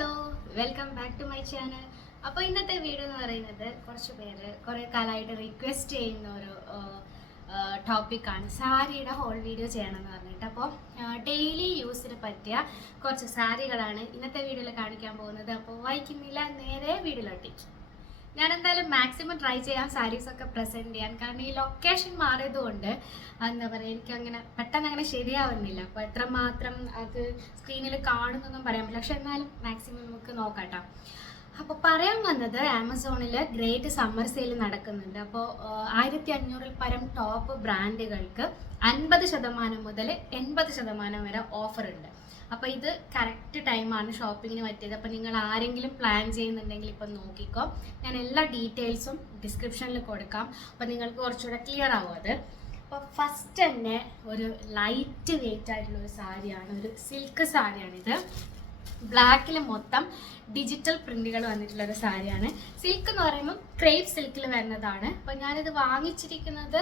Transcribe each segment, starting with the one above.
Hello, welcome back to my channel. അപ്പോൾ ഇന്നത്തെ video എന്ന് പറയുന്നത് കുറച്ച് പേര് കുറേ കാലമായിട്ട് റിക്വസ്റ്റ് ചെയ്യുന്ന ഒരു ടോപ്പിക്കാണ്, സാരിയുടെ ഹോൾ വീഡിയോ ചെയ്യണമെന്ന് പറഞ്ഞിട്ട്. അപ്പോൾ ഡെയിലി യൂസിന് പറ്റിയ കുറച്ച് സാരികളാണ് ഇന്നത്തെ വീഡിയോയിൽ കാണിക്കാൻ പോകുന്നത്. അപ്പോൾ വായിക്കുന്നില്ല, നേരെ വീഡിയോയിലോട്ട്. ഞാൻ എന്തായാലും മാക്സിമം ട്രൈ ചെയ്യാം സാരീസൊക്കെ പ്രസൻറ്റ് ചെയ്യാൻ. കാരണം ഈ ലൊക്കേഷൻ മാറിയതുകൊണ്ട് എന്താ പറയുക, എനിക്കങ്ങനെ പെട്ടെന്ന് അങ്ങനെ ശരിയാവുന്നില്ല. അപ്പോൾ എത്രമാത്രം അത് സ്ക്രീനിൽ കാണുന്നൊന്നും പറയാൻ പറ്റില്ല, പക്ഷെ എന്നാലും മാക്സിമം നമുക്ക് നോക്കാം. അപ്പോൾ പറയാൻ വന്നത്, ആമസോണിൽ ഗ്രേറ്റ് സമ്മർ സെയിൽ നടക്കുന്നുണ്ട്. അപ്പോൾ 1500-ൽ പരം ടോപ്പ് ബ്രാൻഡുകൾക്ക് 50% മുതൽ 80% വരെ ഓഫർ ഉണ്ട്. അപ്പോൾ ഇത് കറക്റ്റ് ടൈമാണ് ഷോപ്പിങ്ങിന് പറ്റിയത്. അപ്പോൾ നിങ്ങൾ ആരെങ്കിലും പ്ലാൻ ചെയ്യുന്നുണ്ടെങ്കിൽ ഇപ്പം നോക്കിക്കോ, ഞാൻ എല്ലാ ഡീറ്റെയിൽസും ഡിസ്ക്രിപ്ഷനിൽ കൊടുക്കാം. അപ്പോൾ നിങ്ങൾക്ക് കുറച്ചുകൂടെ ക്ലിയർ ആവും അത്. അപ്പോൾ ഫസ്റ്റ് തന്നെ ഒരു ലൈറ്റ് വെയിറ്റ് ആയിട്ടുള്ള ഒരു സാരിയാണ്, ഒരു സിൽക്ക് സാരിയാണിത്. ബ്ലാക്കിൽ മൊത്തം ഡിജിറ്റൽ പ്രിന്റുകൾ വന്നിട്ടുള്ളൊരു സാരിയാണ്. സിൽക്ക് എന്ന് പറയുമ്പോൾ ക്രേപ്പ് സിൽക്കിൽ വരുന്നതാണ്. അപ്പോൾ ഞാനിത് വാങ്ങിച്ചിരിക്കുന്നത്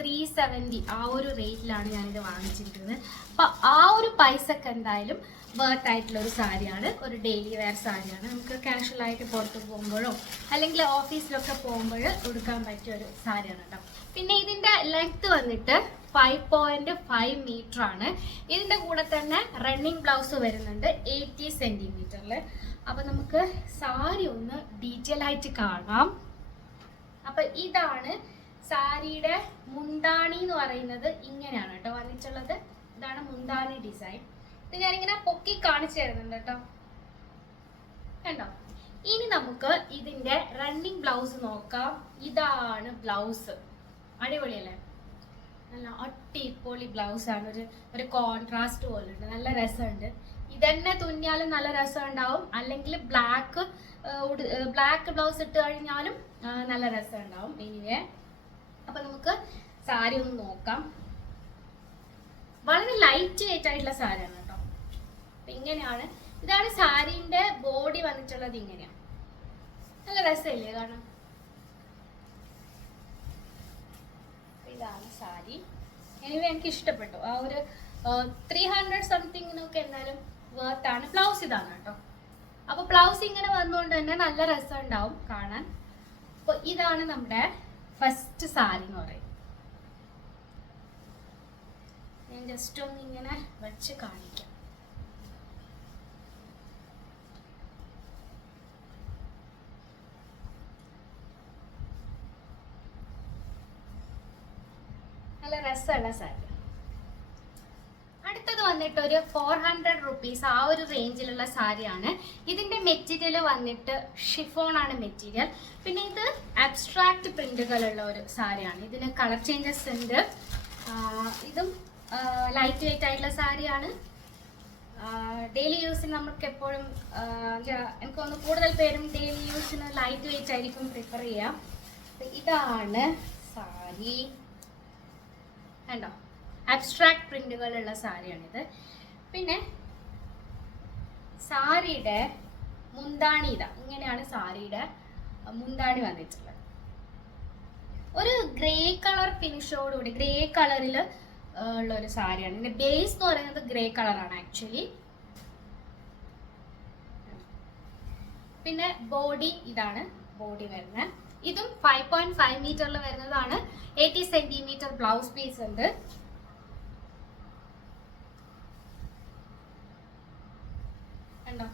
370 ആ ഒരു റേറ്റിലാണ് ഞാനിത് വാങ്ങിച്ചിരിക്കുന്നത്. അപ്പോൾ ആ ഒരു പൈസക്ക് എന്തായാലും വർത്ത് ആയിട്ടുള്ള ഒരു സാരിയാണ്, ഒരു ഡെയിലി വെയർ സാരിയാണ്. നമുക്ക് കാഷ്വലായിട്ട് പുറത്ത് പോകുമ്പോഴോ അല്ലെങ്കിൽ ഓഫീസിലൊക്കെ പോകുമ്പോൾ ഉടുക്കാൻ പറ്റിയ ഒരു സാരിയാണ് കേട്ടോ. പിന്നെ ഇതിൻ്റെ ലെങ്ത് വന്നിട്ട് 5.5 മീറ്റർ ആണ്. ഇതിൻ്റെ കൂടെ തന്നെ റണ്ണിങ് ബ്ലൗസ് വരുന്നുണ്ട് 80 സെൻറ്റിമീറ്ററിൽ. അപ്പോൾ നമുക്ക് സാരി ഒന്ന് ഡീറ്റെയിൽ ആയിട്ട് കാണാം. അപ്പോൾ ഇതാണ് സാരിയുടെ മുന്താണി എന്ന് പറയുന്നത്, ഇങ്ങനെയാണ് കേട്ടോ വന്നിട്ടുള്ളത്. ഇതാണ് മുന്താണി ഡിസൈൻ. ഇത് ഞാനിങ്ങനെ പൊക്കി കാണിച്ചു തരുന്നുണ്ട് കേട്ടോ, കണ്ടോ. ഇനി നമുക്ക് ഇതിൻ്റെ റണ്ണിങ് ബ്ലൗസ് നോക്കാം. ഇതാണ് ബ്ലൗസ്, അടിപൊളിയല്ലേ, നല്ല അടിപൊളി ബ്ലൗസാണ്. ഒരു കോൺട്രാസ്റ്റ് പോലെ ഉണ്ട്, നല്ല രസമുണ്ട്. ഇതന്നെ തുന്നിയാലും നല്ല രസം ഉണ്ടാവും, അല്ലെങ്കിൽ ബ്ലാക്ക് ബ്ലൗസ് ഇട്ട് കഴിഞ്ഞാലും നല്ല രസം ഉണ്ടാവും. എനിവേ, അപ്പം നമുക്ക് സാരി ഒന്ന് നോക്കാം. വളരെ ലൈറ്റ് വെയിറ്റ് ആയിട്ടുള്ള സാരിയാണ് കേട്ടോ. അപ്പം ഇങ്ങനെയാണ്, ഇതാണ് സാരീൻ്റെ ബോഡി വന്നിട്ടുള്ളത്. ഇങ്ങനെയാണ്, നല്ല രസമില്ലേ കാരണം. ഇതാണ് സാരി. എനിവേ, എനിക്ക് ഇഷ്ടപ്പെട്ടു. ആ ഒരു 300 സംതിങ്ങിനൊക്കെ എന്നാലും വേർത്താണ്. ബ്ലൗസ് ഇതാണ് കേട്ടോ. അപ്പോൾ ബ്ലൗസ് ഇങ്ങനെ വന്നുകൊണ്ട് തന്നെ നല്ല രസം ഉണ്ടാവും കാണാൻ. അപ്പോൾ ഇതാണ് നമ്മുടെ ഫസ്റ്റ് സാരി എന്ന് പറയും. ഞാൻ ജസ്റ്റ് ഒന്ന് ഇങ്ങനെ വെച്ച് കാണിക്കാം. നല്ല രസമുള്ള സാരി. അടുത്തത് വന്നിട്ട് ഒരു 400 റുപ്പീസ് ആ ഒരു റേഞ്ചിലുള്ള സാരിയാണ്. ഇതിൻ്റെ മെറ്റീരിയൽ വന്നിട്ട് ഷിഫോൺ ആണ് മെറ്റീരിയൽ. പിന്നെ ഇത് അബ്സ്ട്രാക്ട് പ്രിന്റുകളുള്ള ഒരു സാരിയാണ്. ഇതിന് കളർ ചേഞ്ചസ് ഉണ്ട്. ഇതും ലൈറ്റ് വെയിറ്റ് ആയിട്ടുള്ള സാരിയാണ്. ഡെയിലി യൂസിന് നമുക്ക് എപ്പോഴും എനിക്ക് തോന്നുന്നു കൂടുതൽ പേരും ഡെയിലി യൂസിന് ലൈറ്റ് വെയിറ്റ് ആയിരിക്കും പ്രിഫർ ചെയ്യാം. ഇതാണ് സാരി, കണ്ടോ, അബ്സ്ട്രാക്ട് പ്രിന്റുകളുള്ള സാരിയാണിത്. പിന്നെ സാരിയുടെ മുന്താണി ഇതാ, ഇങ്ങനെയാണ് സാരിയുടെ മുന്താണി വന്നിട്ടുള്ളത്. ഒരു ഗ്രേ കളർ ഫിനിഷോടുകൂടി, ഗ്രേ കളറിൽ ഉള്ള ഒരു സാരിയാണ്. ഇതിന്റെ ബേസ് എന്ന് പറയുന്നത് ഗ്രേ കളറാണ് ആക്ച്വലി. പിന്നെ ബോഡി, ഇതാണ് ബോഡി വരുന്നത്. ഇതും 5.5 മീറ്ററിൽ വരുന്നതാണ്. 80 സെന്റിമീറ്റർ ബ്ലൗസ് പീസ് ഉണ്ട്. കണ്ടോ,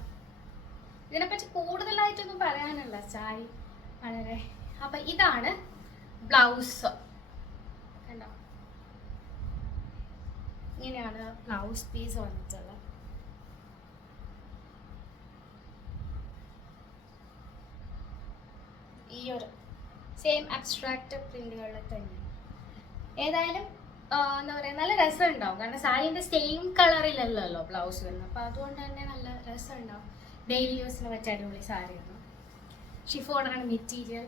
ഇതിനെപ്പറ്റി കൂടുതലായിട്ടൊന്നും പറയാനുള്ള സാരി വളരെ. അപ്പൊ ഇതാണ് ബ്ലൗസ്, കണ്ടോ, ഇങ്ങനെയാണ് ബ്ലൗസ് പീസ് വന്നിട്ടുള്ളത്. ഈ ഒരു സെയിം അബ്സ്ട്രാക്ട് പ്രിന്റുകളിൽ തന്നെ. ഏതായാലും എന്താ പറയുക, നല്ല രസം ഉണ്ടാവും. കാരണം സാരീൻ്റെ സെയിം കളറിലല്ലല്ലോ ബ്ലൗസ് വരുന്നത്. അപ്പോൾ അതുകൊണ്ട് തന്നെ നല്ല രസം ഉണ്ടാവും. ഡെയിലി യൂസിന് പറ്റിയ അടിപൊളി സാരിയാണ്. ഷിഫോണാണ് മെറ്റീരിയൽ.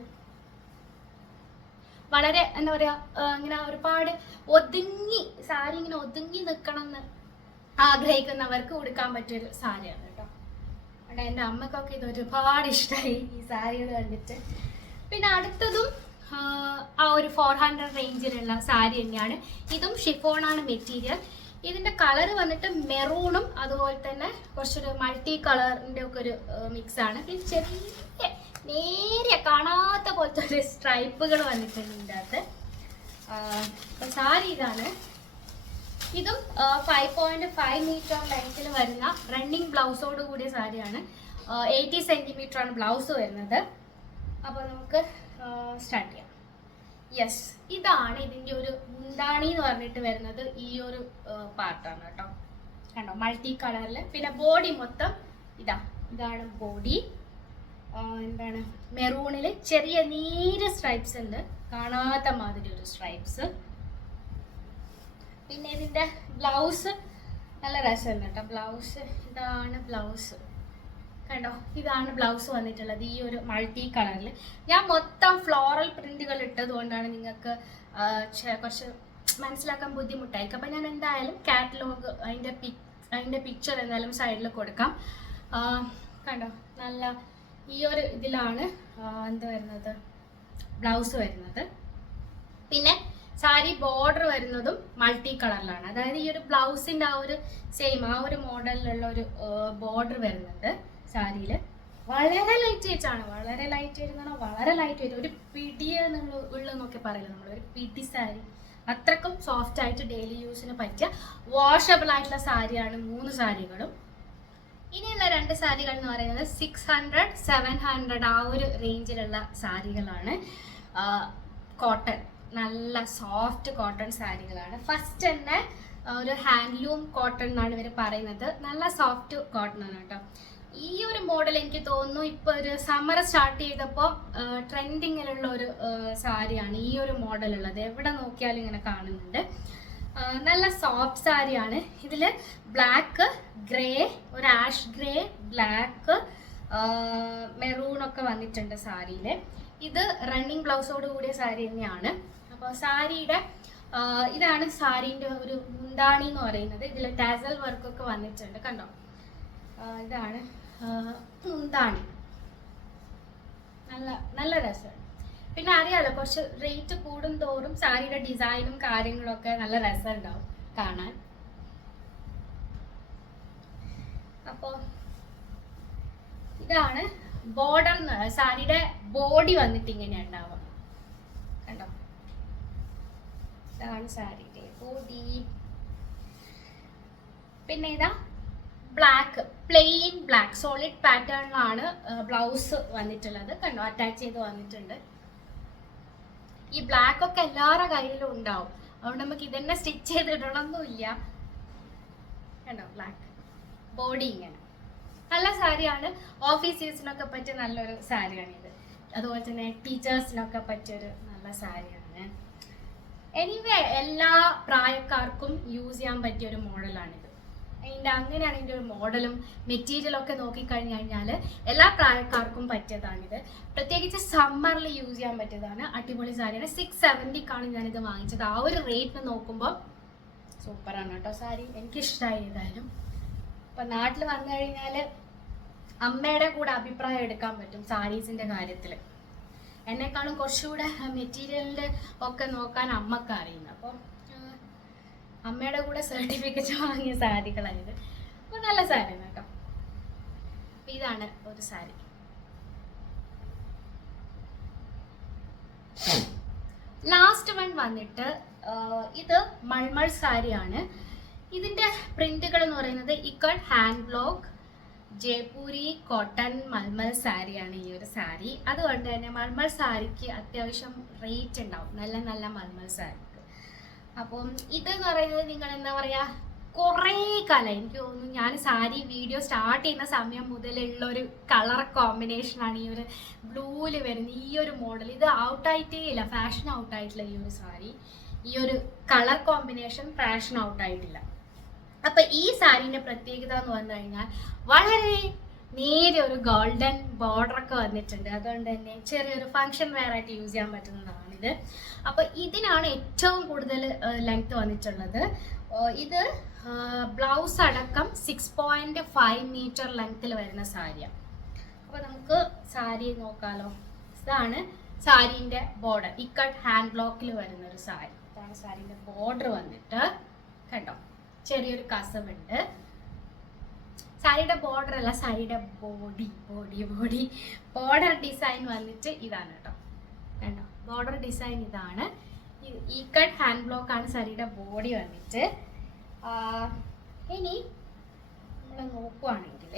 വളരെ എന്താ പറയുക, ഇങ്ങനെ ഒരുപാട് സാരി ഇങ്ങനെ ഒതുങ്ങി നിൽക്കണം എന്ന് ആഗ്രഹിക്കുന്നവർക്ക് ഉടുക്കാൻ പറ്റിയൊരു സാരിയാണ് കേട്ടോ. അവിടെ എൻ്റെ അമ്മക്കൊക്കെ ഇത് ഒരുപാട് ഇഷ്ടമായി ഈ സാരികൾ കണ്ടിട്ട്. പിന്നെ അടുത്തതും ആ ഒരു 400 റേഞ്ചിലുള്ള സാരി തന്നെയാണ്. ഇതും ഷിഫോണാണ് മെറ്റീരിയൽ. ഇതിന്റെ കളർ വന്നിട്ട് മെറൂണും അതുപോലെ തന്നെ കുറച്ചൊരു മൾട്ടി കളറിന്റെ ഒക്കെ ഒരു മിക്സ് ആണ്. പിന്നെ ചെറിയ നേരെ കാണാത്ത പോലത്തെ ഒരു സ്ട്രൈപ്പുകൾ വന്നിട്ടുണ്ട് ഇതിൻ്റെ അകത്ത്. അപ്പൊ സാരി ഇതാണ്. ഇതും 5.5 മീറ്റർ ലെങ്ത്തിൽ വരുന്ന റണ്ണിങ് ബ്ലൗസോട് കൂടിയ സാരിയാണ്. 80 സെന്റിമീറ്റർ ആണ് ബ്ലൗസ് വരുന്നത്. അപ്പോൾ നമുക്ക് സ്റ്റാർട്ട് ചെയ്യാം. യെസ്, ഇതാണ് ഇതിൻ്റെ ഒരു മുന്താണി എന്ന് പറഞ്ഞിട്ട് വരുന്നത്. ഈ ഒരു പാർട്ടാണ് കേട്ടോ. കണ്ടോ, മൾട്ടി കളറിൽ. പിന്നെ ബോഡി മൊത്തം ഇതാണ് ബോഡി. എന്താണ്, മെറൂണിൽ ചെറിയ നീര് സ്ട്രൈപ്സ് ഉണ്ട്, കാണാത്ത മാതിരി ഒരു സ്ട്രൈപ്സ്. പിന്നെ ഇതിൻ്റെ ബ്ലൗസ് നല്ല രസമുണ്ട് കേട്ടോ. ബ്ലൗസ് ഇതാണ് ബ്ലൗസ്. കണ്ടോ, ഇതാണ് ബ്ലൗസ് വന്നിട്ടുള്ളത് ഈ ഒരു മൾട്ടി കളറിൽ. ഞാൻ മൊത്തം ഫ്ലോറൽ പ്രിന്റുകൾ ഇട്ടത് കൊണ്ടാണ് നിങ്ങൾക്ക് കുറച്ച് മനസ്സിലാക്കാൻ ബുദ്ധിമുട്ടായിരിക്കും. അപ്പം ഞാൻ എന്തായാലും കാറ്റലോഗ് അതിൻ്റെ പിക്ചർ എന്തായാലും സൈഡിൽ കൊടുക്കാം. കണ്ടോ, നല്ല ഈ ഒരു ഇതിലാണ് എന്ത് വരുന്നത്, ബ്ലൗസ് വരുന്നത്. പിന്നെ സാരി ബോർഡർ വരുന്നതും മൾട്ടി കളറിലാണ്. അതായത് ഈ ഒരു ബ്ലൗസിൻ്റെ ആ ഒരു സെയിം ആ ഒരു മോഡലിലുള്ള ഒരു ബോർഡർ വരുന്നുണ്ട് സാരിയിൽ. വളരെ ലൈറ്റ് വെയിറ്റ് ആണ്. വളരെ ലൈറ്റ് വെയിറ്റ് എന്ന് പറഞ്ഞാൽ വളരെ ലൈറ്റ് വെയിറ്റ്. ഒരു പിടിയ ഉള്ളെന്നൊക്കെ പറയില്ല നമ്മൾ, ഒരു പിടി സാരി. അത്രക്കും സോഫ്റ്റ് ആയിട്ട് ഡെയിലി യൂസിന് പറ്റിയ വാഷബിൾ ആയിട്ടുള്ള സാരിയാണ് 3 സാരികളും. ഇനിയുള്ള 2 സാരികൾ എന്ന് പറയുന്നത് 600, 700 ആ ഒരു റേഞ്ചിലുള്ള സാരികളാണ്. കോട്ടൺ, നല്ല സോഫ്റ്റ് കോട്ടൺ സാരികളാണ്. ഫസ്റ്റ് തന്നെ ഒരു ഹാൻഡ്ലൂം കോട്ടൺ എന്നാണ് ഇവർ പറയുന്നത്. നല്ല സോഫ്റ്റ് കോട്ടൺ ആണ് കേട്ടോ. ഈ ഒരു മോഡൽ എനിക്ക് തോന്നുന്നു ഇപ്പോൾ ഒരു സമ്മർ സ്റ്റാർട്ട് ചെയ്തപ്പോൾ ട്രെൻഡിങ്ങിലുള്ള ഒരു സാരിയാണ് ഈ ഒരു മോഡലുള്ളത്. എവിടെ നോക്കിയാലും ഇങ്ങനെ കാണുന്നുണ്ട്. നല്ല സോഫ്റ്റ് സാരിയാണ്. ഇതിൽ ബ്ലാക്ക്, ഗ്രേ, ഒരു ആഷ് ഗ്രേ, ബ്ലാക്ക്, മെറൂണൊക്കെ വന്നിട്ടുണ്ട് സാരിയിൽ. ഇത് റണ്ണിങ് ബ്ലൗസോട് കൂടിയ സാരി തന്നെയാണ്. അപ്പോൾ സാരിയുടെ ഇതാണ് സാരീൻ്റെ ഒരു മുന്താണി എന്ന് പറയുന്നത്. ഇതിൽ ടാസൽ വർക്കൊക്കെ വന്നിട്ടുണ്ട്. കണ്ടോ, ഇതാണ് മുന്താണി. നല്ല രസമാണ്. പിന്നെ അറിയാലോ, കുറച്ച് റേറ്റ് കൂടും തോറും സാരിയുടെ ഡിസൈനും കാര്യങ്ങളൊക്കെ നല്ല രസമുണ്ടാവും കാണാൻ. അപ്പോൾ ഇതാണ് ബോർഡർ. സാരിയുടെ ബോഡി വന്നിട്ട് ഇങ്ങനെ ഉണ്ടാവും. കണ്ടോ, ഇതാണ് സാരിയുടെ ബോഡി. പിന്നെ ഇതാ ബ്ലാക്ക്, പ്ലെയിൻ ബ്ലാക്ക് സോളിഡ് പാറ്റേണിലാണ് ബ്ലൗസ് വന്നിട്ടുള്ളത്. കണ്ടോ, അറ്റാച്ച് ചെയ്ത് വന്നിട്ടുണ്ട്. ഈ ബ്ലാക്ക് ഒക്കെ എല്ലാവരുടെ കയ്യിലും ഉണ്ടാവും, അതുകൊണ്ട് നമുക്ക് ഇതന്നെ സ്റ്റിച്ച് ചെയ്തിടണമെന്നില്ല. കണ്ടോ, ബ്ലാക്ക് ബോഡി ഇങ്ങനെ. നല്ല സാരിയാണ്. ഓഫീസ് യൂസിനൊക്കെ പറ്റിയ നല്ലൊരു സാരിയാണിത്. അതുപോലെ തന്നെ ടീച്ചേഴ്സിനൊക്കെ പറ്റിയൊരു നല്ല സാരിയാണ്. എനിവേ എല്ലാ പ്രായക്കാർക്കും യൂസ് ചെയ്യാൻ പറ്റിയൊരു മോഡലാണിത്. അങ്ങനെയാണ് ഇതിൻ്റെ ഒരു മോഡലും മെറ്റീരിയലൊക്കെ നോക്കിക്കഴിഞ്ഞു കഴിഞ്ഞാൽ എല്ലാ പ്രായക്കാർക്കും പറ്റിയതാണിത്. പ്രത്യേകിച്ച് സമ്മറിൽ യൂസ് ചെയ്യാൻ പറ്റിയതാണ്. അടിപൊളി സാരിയാണ്. 670ക്കാണ് ഞാനിത് വാങ്ങിച്ചത്. ആ ഒരു റേറ്റിന് നോക്കുമ്പോൾ സൂപ്പറാണ് കേട്ടോ സാരി. എനിക്കിഷ്ടമായി. ഏതായാലും ഇപ്പം നാട്ടിൽ വന്നു കഴിഞ്ഞാൽ അമ്മയുടെ കൂടെ അഭിപ്രായം എടുക്കാൻ പറ്റും സാരീസിൻ്റെ കാര്യത്തിൽ. എന്നെക്കാളും കുറച്ചുകൂടെ മെറ്റീരിയലിൻ്റെ ഒക്കെ നോക്കാൻ അമ്മക്ക് അറിയുന്നു. അപ്പോൾ അമ്മയുടെ കൂടെ സർട്ടിഫിക്കറ്റ് വാങ്ങിയ സാരികളാണിത്. അപ്പോൾ നല്ല സാരിയാണ് കേട്ടോ. ഇതാണ് ഒരു സാരി. ലാസ്റ്റ് വൺ വന്നിട്ട് ഇത് മൾമൾ സാരിയാണ്. ഇതിൻ്റെ പ്രിന്റുകൾ എന്ന് പറയുന്നത് ഇക്കട്ട് ഹാൻഡ് ബ്ലോക്ക് ജയ്പൂരി കോട്ടൺ മൾമൽ സാരിയാണ് ഈ ഒരു സാരി. അതുകൊണ്ട് തന്നെ മൾമൽ സാരിക്ക് അത്യാവശ്യം റേറ്റ് ഉണ്ടാവും, നല്ല നല്ല മൾമൽ സാരിക്ക്. അപ്പം ഇതെന്ന് പറയുന്നത് നിങ്ങൾ എന്താ പറയുക, കുറേ കാലം എനിക്ക് തോന്നുന്നു ഞാൻ സാരി വീഡിയോ സ്റ്റാർട്ട് ചെയ്യുന്ന സമയം മുതലുള്ളൊരു കളർ കോമ്പിനേഷനാണ് ഈ ഒരു ബ്ലൂവിൽ വരുന്ന ഈ ഒരു മോഡൽ. ഇത് ഔട്ടായിട്ടേ ഇല്ല, ഫാഷൻ ഔട്ടായിട്ടില്ല ഈ ഒരു സാരി. ഈ ഒരു കളർ കോമ്പിനേഷൻ ഫാഷൻ ഔട്ടായിട്ടില്ല. അപ്പം ഈ സാരീൻ്റെ പ്രത്യേകത എന്ന് പറഞ്ഞു കഴിഞ്ഞാൽ വളരെ നേരെ ഒരു ഗോൾഡൻ ബോർഡറൊക്കെ വന്നിട്ടുണ്ട്. അതുകൊണ്ട് തന്നെ ചെറിയൊരു ഫങ്ഷൻ വെയർ ആയിട്ട് യൂസ് ചെയ്യാൻ പറ്റുന്നതാണിത്. അപ്പോൾ ഇതിനാണ് ഏറ്റവും കൂടുതൽ ലെങ്ത് വന്നിട്ടുള്ളത്. ഇത് ബ്ലൗസ് അടക്കം 6.5 മീറ്റർ ലെങ്ത്തിൽ വരുന്ന സാരിയാണ്. അപ്പോൾ നമുക്ക് സാരി നോക്കാമല്ലോ. ഇതാണ് സാരീൻ്റെ ബോർഡർ, ഇക്കട്ട് ഹാൻഡ് ബ്ലോക്കിൽ വരുന്ന ഒരു സാരി. ഇതാണ് സാരീൻ്റെ ബോർഡർ വന്നിട്ട്. കണ്ടോ, ചെറിയൊരു കസവുണ്ട്. സാരിയുടെ ബോർഡർ അല്ല, സാരിയുടെ ബോർഡർ ഡിസൈൻ വന്നിട്ട് ഇതാണ് കേട്ടോ. കണ്ടോ, ബോർഡർ ഡിസൈൻ ഇതാണ്. ഈ കട്ട് ഹാൻഡ് ബ്ലോക്ക് ആണ് സാരിയുടെ ബോഡി വന്നിട്ട്. ഇനി നമ്മൾ നോക്കുവാണെങ്കിൽ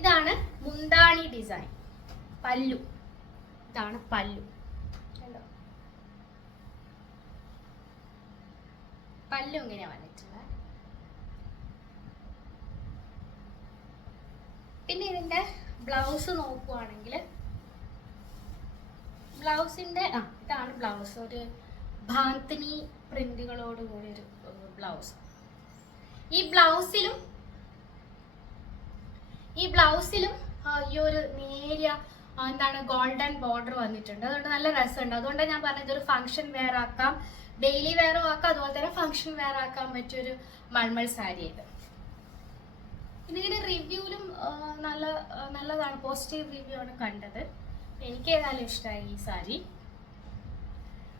ഇതാണ് മുന്താണി ഡിസൈൻ. പല്ലു, ഇതാണ് പല്ലു. കണ്ടോ, പല്ലു ഇങ്ങനെ വന്നിട്ടുണ്ട്. പിന്നെ ഇതിന്റെ ബ്ലൗസ് നോക്കുവാണെങ്കിൽ ബ്ലൗസിന്റെ ഇതാണ് ബ്ലൗസ്. ഒരു ഭാന്തിനി പ്രിന്റുകളോട് കൂടി ഒരു ബ്ലൗസ്. ഈ ബ്ലൗസിലും ഈ ഒരു നേരിയ എന്താണ് ഗോൾഡൻ ബോർഡർ വന്നിട്ടുണ്ട്. അതുകൊണ്ട് നല്ല രസമുണ്ട്. അതുകൊണ്ട് ഞാൻ പറഞ്ഞത് ഒരു ഫംഗ്ഷൻ വെയർ ആക്കാം, ഡെയിലി വെയറും ആക്കാം, അതുപോലെ തന്നെ ഫംഗ്ഷൻ വെയർ ആക്കാൻ പറ്റിയൊരു മൾമൾ സാരി ഇത്. ഇതിന്റെ റിവ്യൂവിലും നല്ലതാണ്, പോസിറ്റീവ് റിവ്യൂ ആണ് കണ്ടത്. എനിക്ക് ഏതായാലും ഇഷ്ടമായി ഈ സാരി.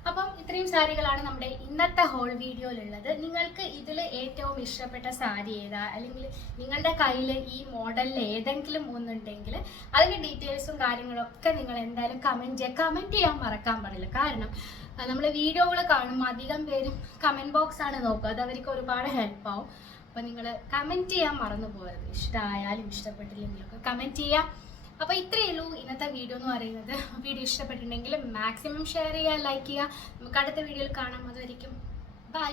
അപ്പം ഇത്രയും സാരികളാണ് നമ്മുടെ ഇന്നത്തെ ഹോൾ വീഡിയോയിലുള്ളത്. നിങ്ങൾക്ക് ഇതിൽ ഏറ്റവും ഇഷ്ടപ്പെട്ട സാരി ഏതാ, അല്ലെങ്കിൽ നിങ്ങളുടെ കയ്യിൽ ഈ മോഡലിൽ ഏതെങ്കിലും ഒന്നുണ്ടെങ്കിൽ അതിൻ്റെ ഡീറ്റെയിൽസും കാര്യങ്ങളൊക്കെ നിങ്ങൾ എന്തായാലും കമൻറ്റ് ചെയ്യാൻ മറക്കാൻ പാടില്ല. കാരണം നമ്മൾ വീഡിയോകൾ കാണുമ്പോൾ അധികം പേരും കമൻറ്റ് ബോക്സ് ആണ് നോക്കുക, അത് അവർക്ക് ഒരുപാട് ഹെൽപ്പാവും. അപ്പോൾ നിങ്ങൾ കമൻറ്റ് ചെയ്യാൻ മറന്നു പോകരുത്. ഇഷ്ടമായാലും ഇഷ്ടപ്പെട്ടില്ലെങ്കിലൊക്കെ കമൻറ്റ് ചെയ്യാം. അപ്പോൾ ഇത്രയേ ഉള്ളൂ ഇന്നത്തെ വീഡിയോ എന്ന് പറയുന്നത്. വീഡിയോ ഇഷ്ടപ്പെട്ടിട്ടുണ്ടെങ്കിൽ മാക്സിമം ഷെയർ ചെയ്യുക, ലൈക്ക് ചെയ്യുക. നമുക്ക് അടുത്ത വീഡിയോയിൽ കാണാം. അതുവരെയും ബൈ.